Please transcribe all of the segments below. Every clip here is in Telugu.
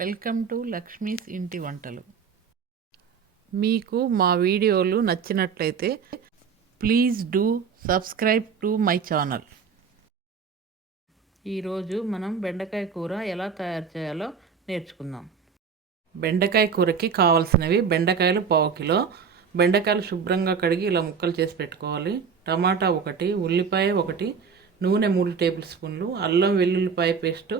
వెల్కమ్ టు లక్ష్మీస్ ఇంటి వంటలు. మీకు మా వీడియోలు నచ్చినట్లయితే please do subscribe to my channel. ఈరోజు మనం బెండకాయ కూర ఎలా తయారు చేయాలో నేర్చుకుందాం. బెండకాయ కూరకి కావాల్సినవి: బెండకాయలు 1/2 కిలో, బెండకాయలు శుభ్రంగా కడిగి ఇలా ముక్కలు చేసి పెట్టుకోవాలి. టమాటా 1, ఉల్లిపాయ 1, నూనె 3 టేబుల్ స్పూన్లు, అల్లం వెల్లుల్లిపాయ పేస్ట్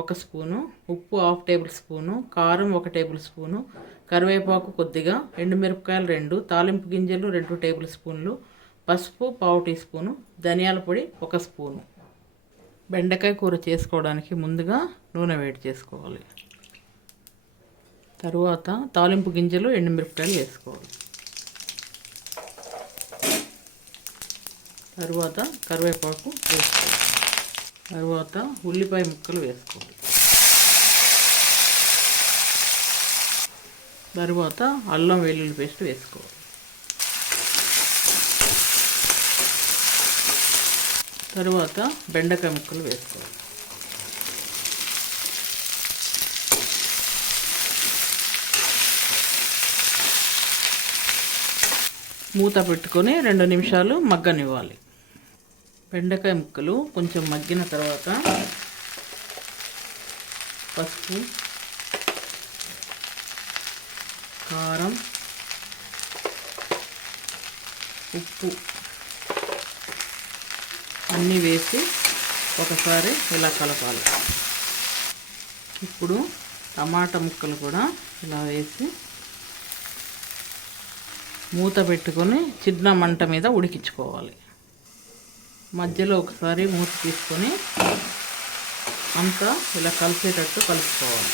1 స్పూను, ఉప్పు 1/2 టేబుల్ స్పూను, కారం 1 టేబుల్ స్పూను, కరివేపాకు కొద్దిగా, ఎండుమిరపకాయలు 2, తాలింపు గింజలు 2 టేబుల్ స్పూన్లు, పసుపు 1/2 టీ స్పూను, ధనియాల పొడి 1 స్పూను. బెండకాయ కూర చేసుకోవడానికి ముందుగా నూనె వేడి చేసుకోవాలి. తరువాత తాలింపు గింజలు, ఎండుమిరపకాయలు వేసుకోవాలి. తరువాత కరివేపాకు వేసుకోవాలి. తరువాత ఉల్లిపాయ ముక్కలు వేసుకోవాలి. తరువాత అల్లం వెల్లుల్లి పేస్ట్ వేసుకోవాలి. తరువాత బెండకాయ ముక్కలు వేసుకోవాలి. మూత పెట్టుకొని 2 నిమిషాలు మగ్గనివ్వాలి. బెండకాయ ముక్కలు కొంచెం మగ్గిన తర్వాత పసుపు, కారం, ఉప్పు అన్నీ వేసి ఒకసారి ఇలా కలపాలి. ఇప్పుడు టమాటా ముక్కలు కూడా ఇలా వేసి మూత పెట్టుకొని చిన్న మంట మీద ఉడికించుకోవాలి. మధ్యలో ఒకసారి మూత తీసుకొని అంతా ఇలా కలిసేటట్టు కలుపుకోవాలి.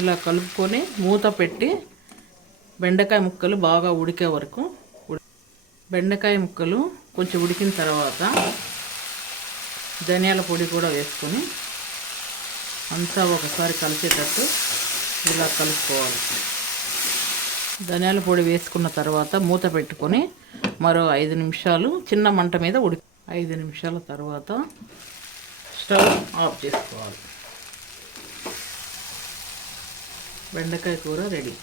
ఇలా కలుపుకొని మూత పెట్టి బెండకాయ ముక్కలు బాగా ఉడికే వరకు బెండకాయ ముక్కలు కొంచెం ఉడికిన తర్వాత ధనియాల పొడి కూడా వేసుకొని అంతా ఒకసారి కలిసేటట్టు ఇలా కలుపుకోవాలి. ధనియాల పొడి వేసుకున్న తర్వాత మూత పెట్టుకొని మరో 5 నిమిషాలు చిన్న మంట మీద 5 నిమిషాల తర్వాత స్టవ్ ఆఫ్ చేసుకోవాలి. బెండకాయ కూర రెడీ.